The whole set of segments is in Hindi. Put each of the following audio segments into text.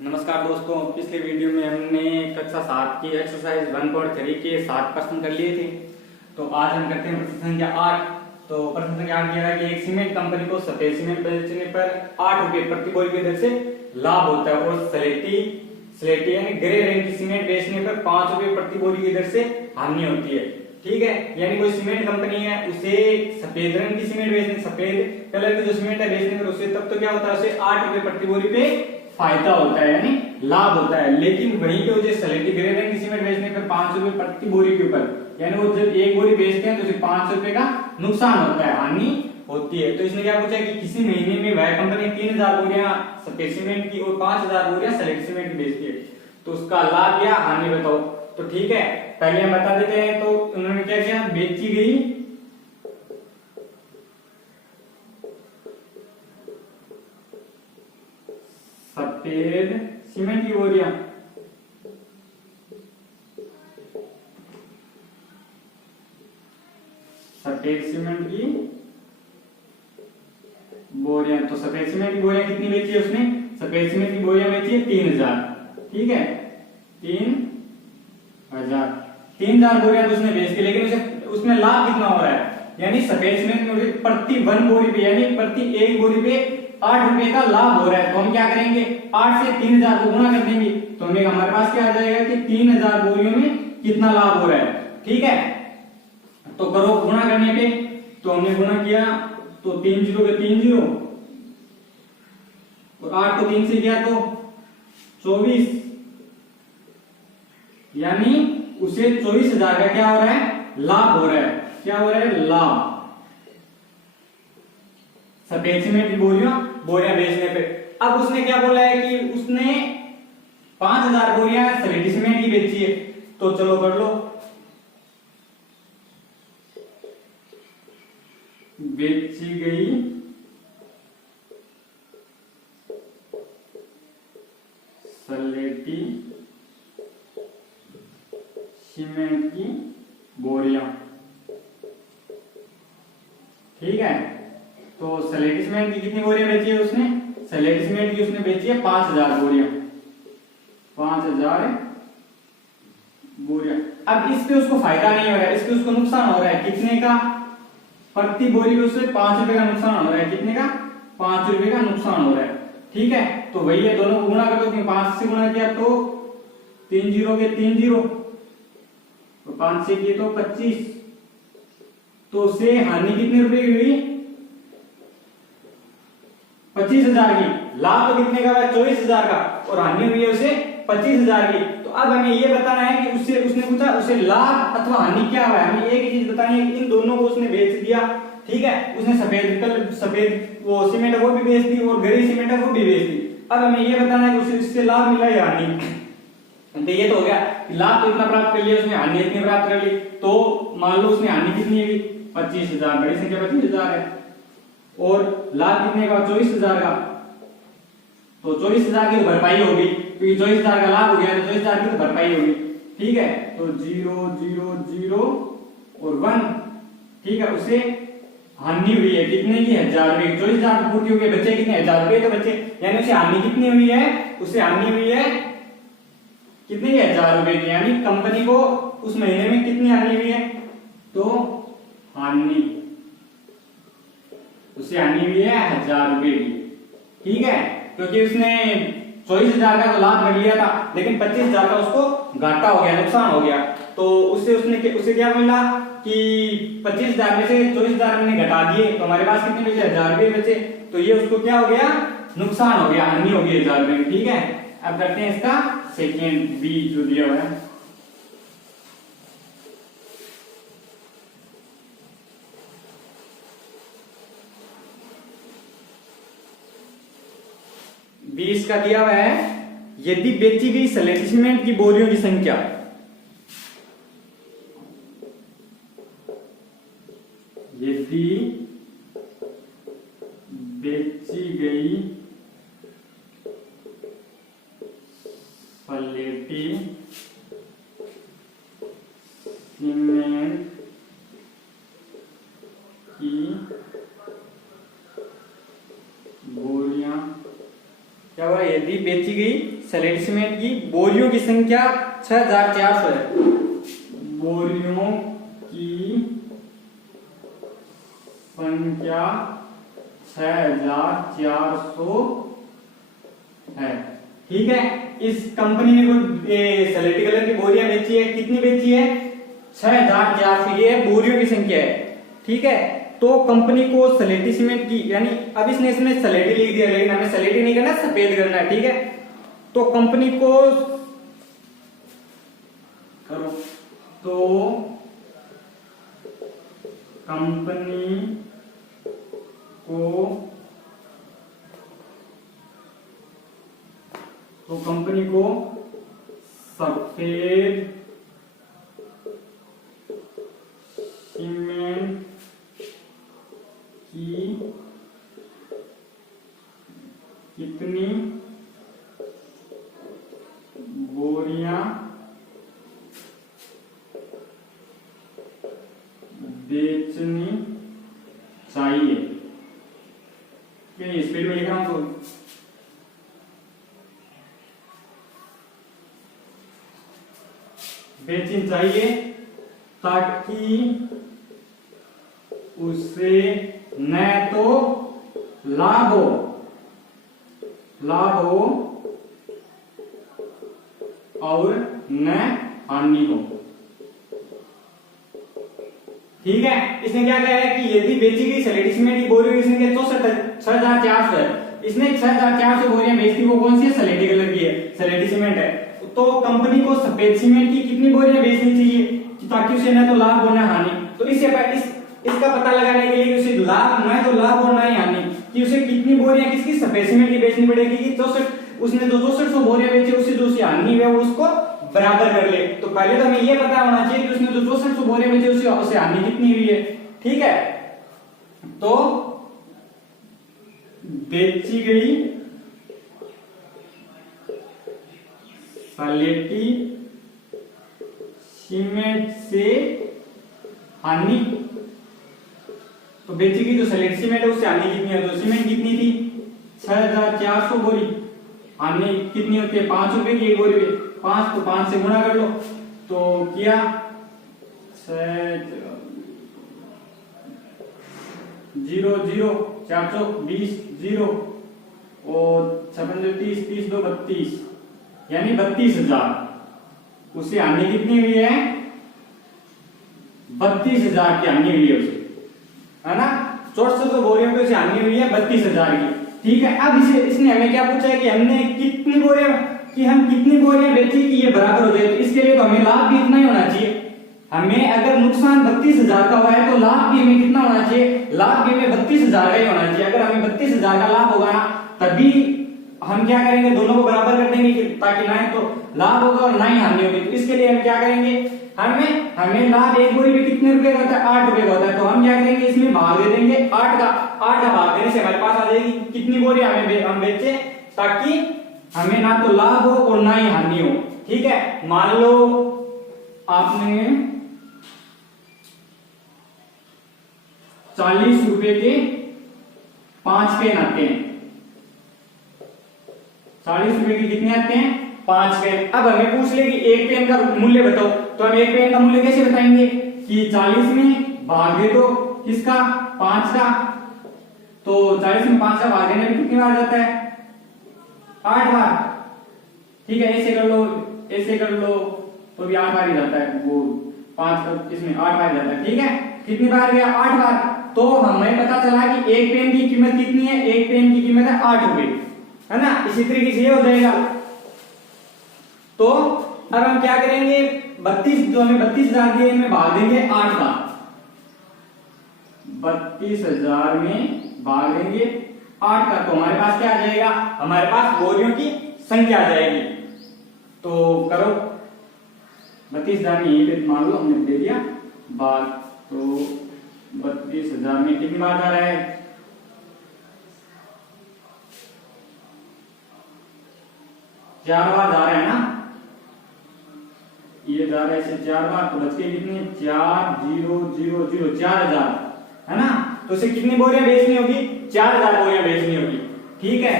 नमस्कार दोस्तों, पिछले वीडियो में हमने कक्षा 7 की एक्सरसाइज 1.3 के 7 प्रश्न कर लिए थे। तो आज हम करते हैं प्रश्न संख्या 8। तो प्रश्न संख्या 8 कह रहा है कि एक सीमेंट कंपनी को सफेद सीमेंट बेचने पर 8 रुपए प्रति बोरी की दर से लाभ होता है और स्लेटी यानी ग्रे रंग की सीमेंट बेचने पर 5 रुपए प्रति बोरी की दर से हानि होती है। ठीक है, यानी कोई सीमेंट कंपनी है, उसे सफेद रंग की सीमेंट बेचने, सफेद कलर की जो सीमेंट है बेचने पर उसे तब तो क्या होता है, उसे 8 रुपए प्रति बोरी पे फायदा होता है यानी लाभ होता है। लेकिन वहीं पे उसे स्लेटी ग्रे रंग की सीमेंट बेचने पर 5 रुपए प्रति बोरी के ऊपर, यानी वो जब एक बोरी बेचते हैं तो उसे 5 रुपए का नुकसान होता है, हानि होती है। तो इसने क्या पूछा कि किसी महीने में वह कंपनी 3000 बोरियां सफेद सीमेंट की और 5000 बोरियां स्लेटी सीमेंट की बेचती है, तो उसका लाभ या हानि बताओ। तो ठीक है, पहले हम बता देते हैं। तो उन्होंने क्या किया, बेची गई सफेद सीमेंट की बोरियां सफेद सीमेंट की बोरियां, तो सफेद सीमेंट की बोरियां कितनी बेची है उसने, सफेद सीमेंट की बोरियां बेची है 3000। ठीक है, 3000 बोरियां तो उसने बेच दी, लेकिन उसे उसमें लाभ कितना हो रहा है, यानी सफेद सीमेंट में प्रति 1 बोरी पे यानी प्रति 1 बोरी पे 8 रुपए का लाभ हो रहा है। तो हम क्या करेंगे, 8 से 3000 को गुणा कर देंगे, तो हमारे पास क्या आ जाएगा कि 3000 बोरियों में कितना लाभ हो रहा है। ठीक है, तो करो गुणा करने पे, तो हमने गुणा किया तो 3 जीरो के 3 जीरो और 8 को 3 से किया तो 24, यानी उसे 24,000 का क्या हो रहा है, लाभ हो रहा है। क्या हो रहा है, लाभ सफेद सीमेंट की बोरियां बेचने पे। अब उसने क्या बोला है कि उसने 5000 बोरियां स्लेटी सीमेंट की बेची है। तो चलो कर लो, बेची गई स्लेटी सीमेंट की बोरियां। ठीक है, तो स्लेटी सीमेंट की कितनी बोरियां बेची है उसने, स्लेटी सीमेंट की उसने बेची है 5000 बोरियां, 5000 बोरियां। अब इस पे उसको फायदा नहीं हो रहा है, इस पे उसको नुकसान हो रहा है। कितने का, प्रति बोरी पे उसे 5 रुपए का नुकसान हो रहा है। कितने का, 5 रुपए का नुकसान हो रहा है। ठीक है, तो वही है, दोनों को गुणा कर दो, 5 से गुणा किया तो 3 जीरो के 3 जीरो, तो 5 से किए तो 25, तो उसे हानि कितने रुपए की हुई, 25,000 की। लाभ तो कितने का है, 24,000 का, और हानि हुई है उसे 25,000 की। तो अब हमें ये बताना है कि उसने पूछा उसे लाभ अथवा हानि क्या हुआ है। हमें एक ही चीज बतानी है कि इन दोनों को उसने बेच दिया। ठीक है, उसने सफेद वो सीमेंट है वो भी बेच दी और गरी सीमेंट है वो भी बेच दी। अब हमें ये बताना है कि उसे इससे लाभ मिला या हानि। तो ये तो हो गया, लाभ तो इतना प्राप्त कर लिया उसने, हानि इतनी प्राप्त कर ली। तो मान लो उसने हानि कितनी हुई, 25,000, बड़ी संख्या 25,000 है, और लाभ कितने का, 24,000 का। तो 24,000 की भरपाई होगी, क्योंकि 24,000 का लाभ हो गया तो 24,000 की तो भरपाई होगी। ठीक है, तो 0 0 0 और 1। ठीक है, उसे हानि हुई है कितने की, 1000 रुपए। 24,000 तो पूर्ति हो गई, बचे कितने, 1000 रुपए तो बचे, यानी उसे हानि कितनी हुई है, उसे हानि हुई है कितनी, 1000 रुपए की। यानी कंपनी को उस महीने में कितनी हानि हुई है, तो हानि उसे हानि हुई है 1000 रुपए की। ठीक है, क्योंकि उसने 24,000 का तो लाभ कर लिया था, लेकिन 25,000 का उसको घाटा हो गया, नुकसान हो गया। तो उसे क्या मिला कि 25,000 में से 24,000 हमने घटा दिए, तो हमारे पास कितने बचे, 1000 रुपए बचे। तो ये उसको क्या हो गया, नुकसान हो गया, हानि हो गई 1000 रुपए की। ठीक है, अब करते हैं इसका सेकेंड बी जो दिया हुआ है। बीस का दिया हुआ है, यदि बेची गई स्लेटी सीमेंट की बोरियों की संख्या यदि बेची गई स्लेटी सीमेंट की बोरियां क्या हुआ, यदि यदि बेची गई सलेटी सीमेंट की बोरियों की संख्या 6400 है, बोरियों की संख्या 6400 है, ठीक है। इस कंपनी ने कुछ सलेटी कलर की बोरियां बेची है, कितनी बेची है? 6400, ये बोरियों की संख्या है, ठीक है। तो कंपनी को सलेटी सीमेंट की, यानी अब इसने इसमें सलेटी लिख दिया, लेकिन हमें सलेटी नहीं करना, सफेद करना है, ठीक है। तो कंपनी को करो, तो कंपनी को सफेद सीमेंट की कितनी बोरियां बेचनी चाहिए? स्पीड में लिख रहा हूं तो बेचनी चाहिए ताकि उससे न तो लाभ हो और न हानि हो, ठीक है। इसने क्या कहा है कि यदि बेची गई सलेटी सीमेंट की बोरियों की संख्या 6400 है, इसने 6400 बोरियां बेचती, वो कौन सी है? सलेटी कलर की है, सलेटी सीमेंट है। तो कंपनी को सफेद सीमेंट की कितनी बोरियां बेचनी चाहिए ताकि उसे न तो लाभ हो न हानि? तो इसका पता लगाने के लिए उसे लाभ, न तो लाभ और न ही हानि, कि उसे कितनी बोरियां किसकी सफेद सीमेंट की बेचनी पड़ेगी कि 64, उसने जो 6400 बोरियां बेची उसे जो उसे हानि है वो उसको बराबर कर ले। तो पहले तो हमें ये पता होना चाहिए कि उसने जो 6400 बोरियां बेची उसे हानि कितनी हुई है, ठीक है। तो बेची गई सलेटी सीमेंट से हानि, तो बेची गई जो सलेटी सीमेंट है उससे हानि कितनी है? तो सीमेंट कितनी थी? 6400 बोरी, हानि कितनी होती है? 5 रुपए की एक बोरी पे, 5 तो 5 से गुणा कर लो, तो किया 0 0 420 0 और 56 30 30 2 32, यानी 32,000। उसे हानि कितनी हुई है? 32,000 की हानि हुई है उसे, है ना। 6400 बोरियों पे उसे हानि हुई है 32,000 की, ठीक है। अब इसने हमें क्या पूछा है कि हमने कितनी बोरियां, कि हम कितनी बोरियां बेची कि ये बराबर हो जाए। तो इसके लिए तो हमें लाभ भी इतना ही होना चाहिए। हमें अगर नुकसान 32,000 का हुआ है तो लाभ भी हमें कितना होना चाहिए? लाभ भी हमें 32,000 का ही होना चाहिए। अगर हमें 32,000 का लाभ होगा ना, तभी हम क्या करेंगे? दोनों को बराबर कर देंगे, ताकि ना तो लाभ होगा और ना ही हानि होगी। तो इसके लिए हम क्या करेंगे? हमें लाभ एक बोरी पे कितने रुपए का होता है? 8 रुपए का होता है। तो हम क्या करेंगे? इसमें भाग दे देंगे 8 का भाग देने से हमारे पास आ जाएगी कितनी बोरी हम बेचे, ताकि हमें ना तो लाभ हो और ना ही हानि हो, ठीक है। मान लो आपने 40 रुपए के 5 पेन आते हैं, 40 रुपए की कितने आते हैं? 5 पेन। अब हमें पूछ ले कि एक पेन का मूल्य बताओ, तो हम एक पेन का मूल्य कैसे बताएंगे? कि 40 में भाग दे दो किसका? 5 का। तो 40 में 5 का भाग देने में कितनी बार जाता है? 8 बार, ठीक है। ऐसे कर लो तो भी 8 बार ही जाता है, वो 5 का इसमें 8 बार जाता है, ठीक है। कितनी बार गया? 8 बार। तो हमें पता चला कि एक पेन की कीमत कितनी है? एक पेन की कीमत है 8 रुपए, है ना। इसी तरीके से ये हो जाएगा। तो अब हम क्या करेंगे? 32 जो हमें 32,000 दिए, इनमें भाग देंगे 8 का, 32,000 में भाग देंगे 8 का, तो हमारे पास क्या आ जाएगा? हमारे पास बोरियों की संख्या आ जाएगी। तो करो 32,000 में ये मान लो हमने दे दिया भाग, तो 32,000 में कितनी बार जा रहा है? 4 बार जा रहा है ना, ये जा रहा है 4 बार, तो बच के कितनी? 4 0 0 0 4,000, है ना। तो उसे कितनी बोरियां बेचनी होगी? 4,000 बोरियां बेचनी होगी, ठीक है।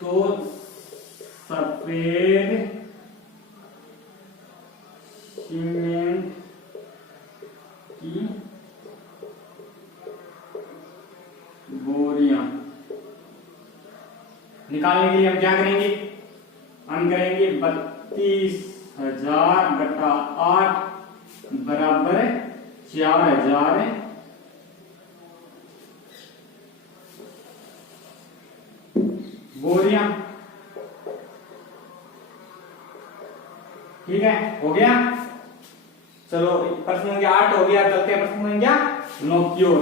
तो सफेद सीमेंट की बोरियां निकालने के लिए हम क्या करेंगे, हम करेंगे 32,000 बटा 8 बराबर 4,000 बोरियां। ठीक है, हो गया। चलो प्रश्न संख्या 8 हो गया, चलते हैं प्रश्न संख्या 9 की ओर।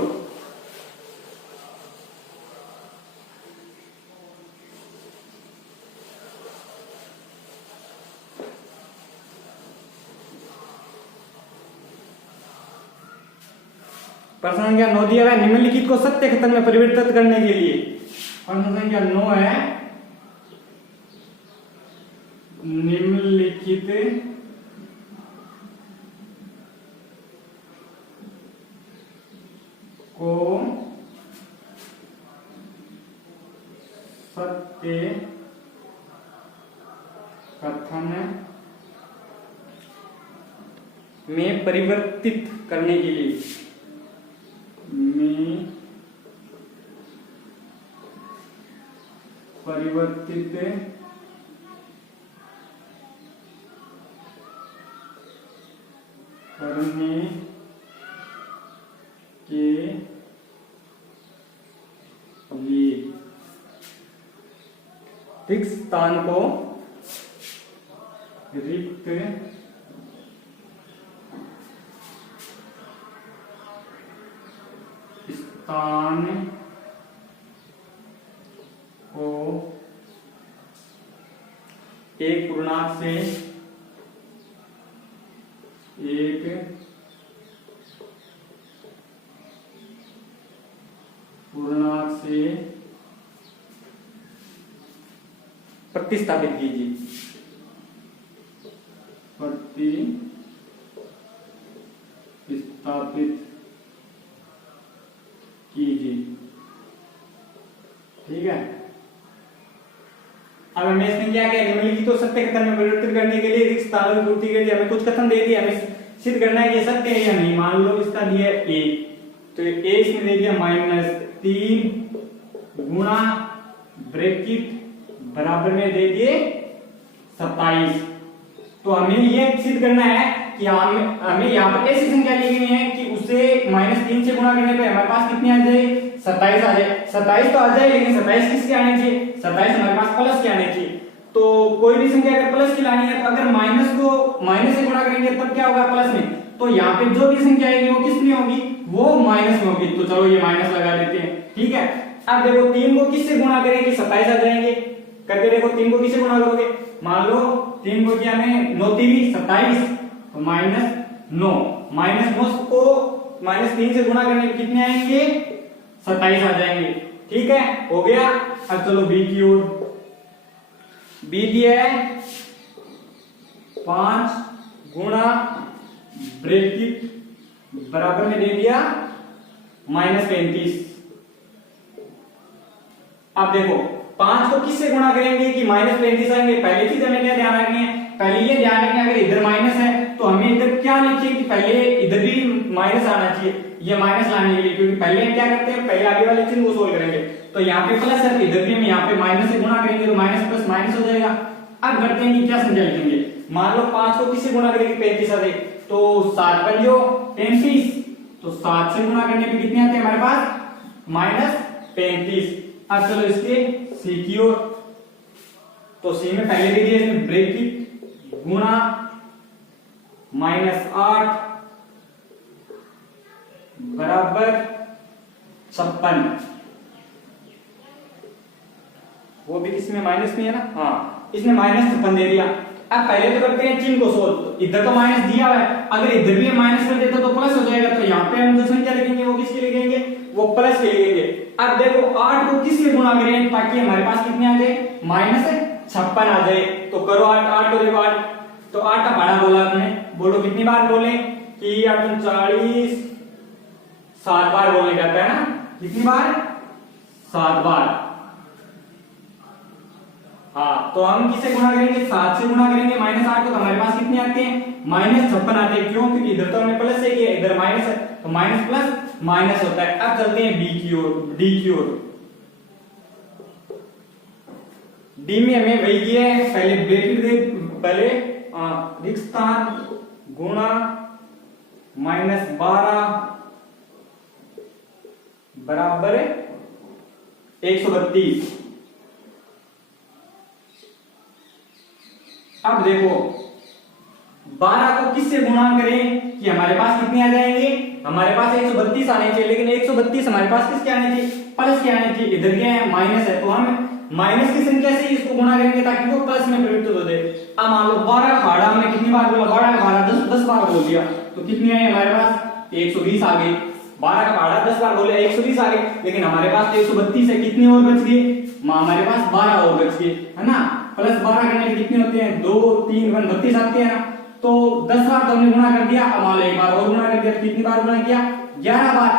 प्रश्न संख्या 9 दिया है, निम्नलिखित को सत्य कथन में परिवर्तित करने के लिए। प्रश्न संख्या 9 है, निम्नलिखित को सत्य कथन में परिवर्तित करने के लिए, में परिवर्तित करने के लिए रिक्त स्थान को रिक्त स्थान को एक पूर्णांक से प्रतिस्थापित कीजिए, प्रतिस्थापित कीजिए। ठीक है, अब हमें इसमें क्या क्या निम्नलिखित तो सत्य कथन में परिवर्तित करने के लिए रिक्त स्थानों की पूर्ति के लिए हमें कुछ कथन दे दिया, हमें सिद्ध करना है कि सत्य है या नहीं। मान लो इसका दिया a, तो a इसमें दे दिया -3 गुणा ब्रैकेट बराबर में दे दिए 27। तो हमें यह सिद्ध करना है कि हमें यहाँ पर ऐसी संख्या ली गई है कि उसे -3 से गुणा करने पे हमारे पास कितनी आ जाए, 27 आ जाए। 27 तो आ जाए, लेकिन 27 किसके आने चाहिए, 27 हमारे पास प्लस के आने चाहिए। तो कोई भी संख्या अगर प्लस की लानी है तो अगर माइनस को माइनस से गुणा करेंगे तब क्या होगा, प्लस में। तो यहाँ पे जो भी संख्या आएगी वो किस में होगी, वो माइनस में होगी। तो चलो ये माइनस लगा देते हैं। ठीक है, अब देखो 3 को किससे गुणा करेंगे, 27 आ जाएंगे। करके देखो 3 को किससे गुणा करोगे, मान लो 3 को क्या है 9 3 27, तो -9 को -3 से गुणा करने पे कितने आएंगे, 27 आ जाएंगे। ठीक है, हो गया। अब चलो बी की ओर। बी दिया है 5 गुणा ब्रैकेट बराबर में दे दिया -35। अब देखो 5 को किससे गुणा करेंगे कि -35 आएंगे। पहले चीज हमें क्या ध्यान रखनी है, पहले ये ध्यान रखना है अगर इधर माइनस है तो हमें इधर क्या लिखिए कि पहले इधर भी माइनस आना चाहिए, ये माइनस लाने के लिए, क्योंकि पहले हम क्या करते हैं, पहले आगे वाले चिन्ह को सोल्व करेंगे। तो यहाँ पे प्लस है, इधर भी हम यहाँ पे माइनस से गुणा करेंगे तो माइनस प्लस माइनस हो जाएगा। अब करते हैं कि क्या संख्या लिखेंगे। मान लो 5 को किससे गुणा करेंगे, 35 आ जाए, तो 7 पंजो 35, तो 7 से गुणा करने पे कितने आते हैं हमारे पास -35। अब चलो इसके सी की ओर। तो सी में पहले दे दिया इसमें ब्रैकेट गुणा -8 बराबर 56। वो भी किसमें, माइनस में है ना, हाँ इसमें -56 दे दिया। अब पहले तो करते हैं चिन्ह को सोल्व। इधर तो माइनस दिया हुआ है, अगर इधर भी माइनस कर देते तो प्लस हो जाएगा। तो यहाँ पे हम जो संख्या लिखेंगे वो किसके लिखेंगे, वो प्लस के लिखेंगे। अब देखो 8 को किससे गुणा करें ताकि हमारे पास कितने आ जाए, -56 आ जाए। तो करो 8 को देखो 8, तो 8 का भाड़ा बोला आपने, बोलो कितनी बार बोले कि 40 7 बार बोलने जाता है ना, कितनी बार, 7 बार। हाँ, तो हम किसे गुणा करेंगे, 7 से गुणा करेंगे -8 को, तो हमारे पास कितने आते हैं, -56 आते हैं। क्यों, क्योंकि इधर तो हमने प्लस से किया, इधर माइनस है, तो माइनस प्लस माइनस होता है। अब चलते हैं डी की ओर। डी में हमें वही किया है, पहले ब्रैकेट दे, पहले रिक्त स्थान गुणा -12 बराबर 132। अब देखो 12 को किससे गुणा करें कि हमारे पास कितने आ जाएंगे, हमारे पास 132 आने चाहिए, लेकिन 132 हमारे पास किसके आने चाहिए, प्लस के आने चाहिए। इधर क्या है, माइनस है, तो हम माइनस की संख्या से इसको गुणा करेंगे ताकि वो प्लस में परिवर्तित हो जाए। अब मान लो 12 का भाड़ा हमने कितनी बार बोला, 12 का भाड़ा 10 बार बोल दिया, तो कितनी आई हमारे पास, 120 आ गई। 12 का भाड़ा 10 बार बोले 120 आ गए, लेकिन हमारे पास 132 है, कितने और बच गए, हमारे पास 12 और बच गए, है ना। प्लस 12 करने के कितने होते हैं, 2 3 1 32 आते हैं ना। तो 10 बार तो हमने गुणा कर दिया, अब मान लो एक बार और गुणा कर दिया, कितनी बार गुणा किया, 11 बार।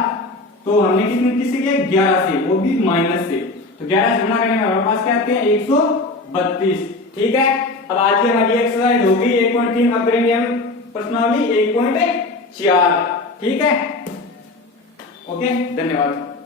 तो हमने किससे किया, 11 से, वो भी माइनस से। तो 11 से गुणा करने में हमारे पास क्या आते हैं, 132। ठीक है, अब आज की हमारी एक्सरसाइज हो गई 1.3। अब करेंगे हम प्रश्नावली 1.4। ठीक है, ओके, धन्यवाद।